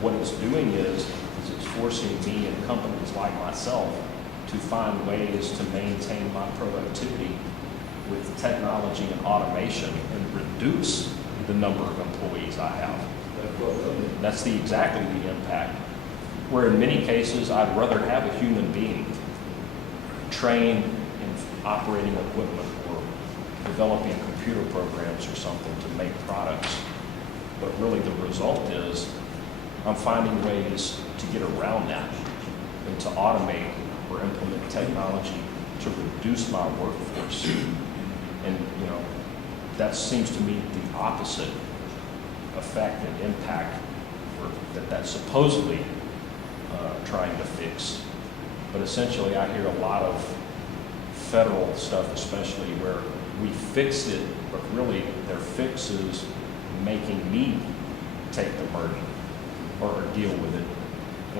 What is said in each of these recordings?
what it's doing is it's forcing me and companies like myself to find ways to maintain my productivity with technology and automation and reduce the number of employees I have. That's exactly the impact. Where in many cases, I'd rather have a human being trained in operating equipment or developing computer programs or something to make products. But really the result is I'm finding ways to get around that and to automate or implement technology to reduce my workforce. And that seems to me the opposite effect and impact that's supposedly trying to fix. But essentially I hear a lot of federal stuff, especially where we fixed it, but really their fix is making me take the burden or deal with it.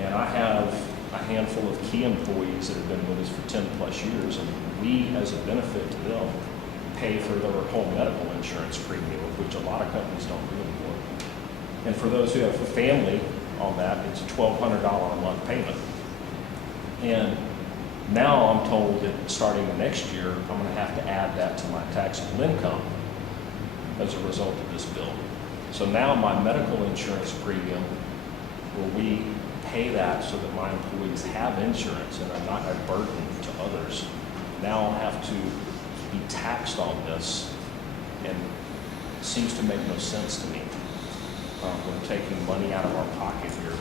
And I have a handful of key employees that have been with us for 10 plus years, and we, as a benefit to them, pay for their whole medical insurance premium, which a lot of companies don't do anymore. And for those who have a family on that, it's a $1,200 a month payment. And now I'm told that starting next year, I'm going to have to add that to my taxable income as a result of this bill. So now my medical insurance premium, where we pay that so that my employees have insurance and are not a burden to others, now I'll have to be taxed on this, and it seems to make no sense to me. We're taking money out of our pocket here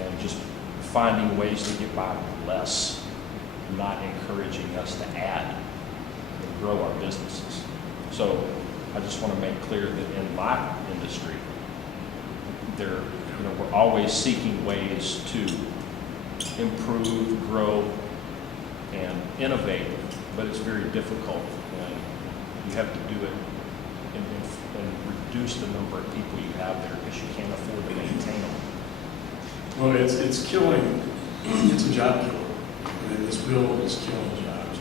and just finding ways to get by with less, not encouraging us to add and grow our businesses. So I just want to make clear that in my industry, we're always seeking ways to improve, grow, and innovate, but it's very difficult when you have to do it and reduce the number of people you have there because you can't afford to maintain them. Well, it's killing, it's a job killer. I mean, this bill is killing jobs.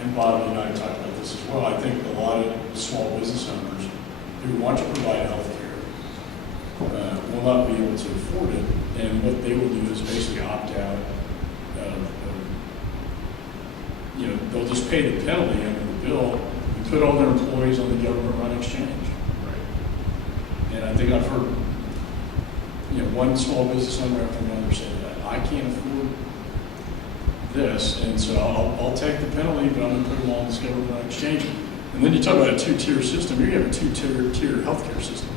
And Bob, and I talked about this as well. I think a lot of small business owners who want to provide health care will not be able to afford it. And what they will do is basically opt out. They'll just pay the penalty under the bill and put all their employees on the government-run exchange. Right. And I think I've heard, one small business owner after another say that I can't afford this, and so I'll take the penalty, but I'm going to put them all on this government-run exchange. And then you talk about a two-tier system. You're going to have a two-tier healthcare system.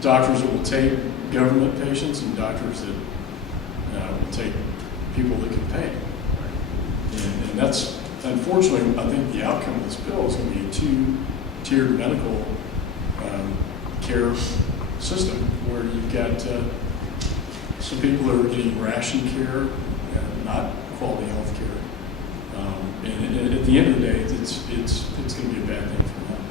Doctors that will take government patients and doctors that will take people that can pay. And that's, unfortunately, I think the outcome of this bill is going to be a two-tiered medical care system where you've got some people that are getting ration care, not quality health care. And at the end of the day, it's going to be a bad thing for them.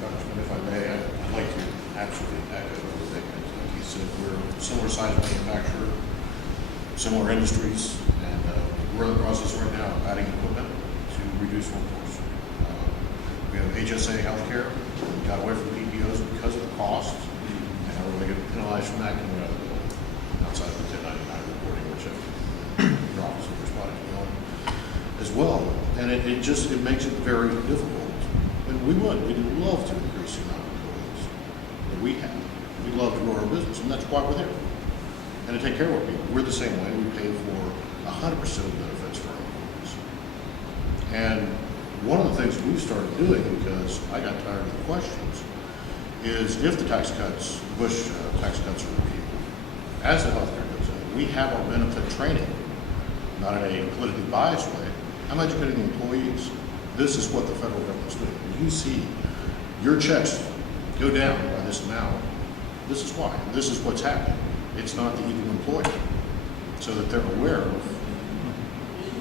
Congressman, if I may, I'd like to absolutely echo everything. Like you said, we're a similar size manufacturer, similar industries, and we're in the process right now of adding equipment to reduce workforce. We have HSA healthcare. We got away from PPOs because of the cost, and now we're going to get penalized from that coming out of the bill, outside of the 1099 reporting, which your office is responding to me on as well. And it makes it very difficult. And we'd love to increase the amount of employees that we have. We'd love to grow our business, and that's why we're there. And to take care of our people. We're the same way. We pay for 100% of the benefits for our employees. And one of the things we've started doing, because I got tired of the questions, is if the tax cuts, Bush tax cuts are repealed, as the healthcare goes in, we have our benefit training, not in a politically biased way. I'm educating the employees. This is what the federal government's doing. When you see your checks go down by this amount, this is why. This is what's happening. It's not the evil employer, so that they're aware of.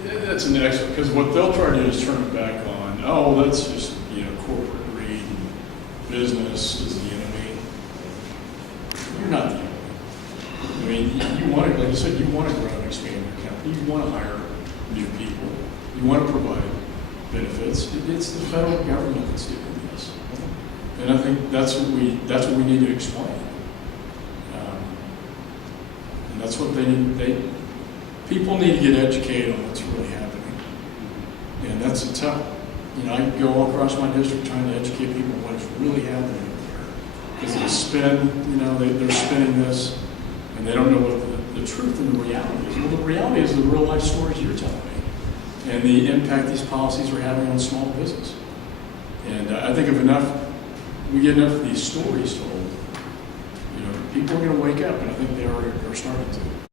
That's an excellent, because what they'll try to do is turn it back on. Oh, that's just corporate greed and business is the enemy. You're not the enemy. I mean, you want to, like I said, you want to grow and expand your company. You want to hire new people. You want to provide benefits. It's the federal government that's doing this, and I think that's what we need to explain. that's what they need. People need to get educated on what's really happening. And that's a tough, I go all across my district trying to educate people on what's really happening up there. Because they spin, they're spinning this, and they don't know what the truth and the reality is. Well, the reality is the real life stories you're telling me, and the impact these policies are having on small business. And I think if we get enough of these stories told, people are going to wake up, and I think they are starting to.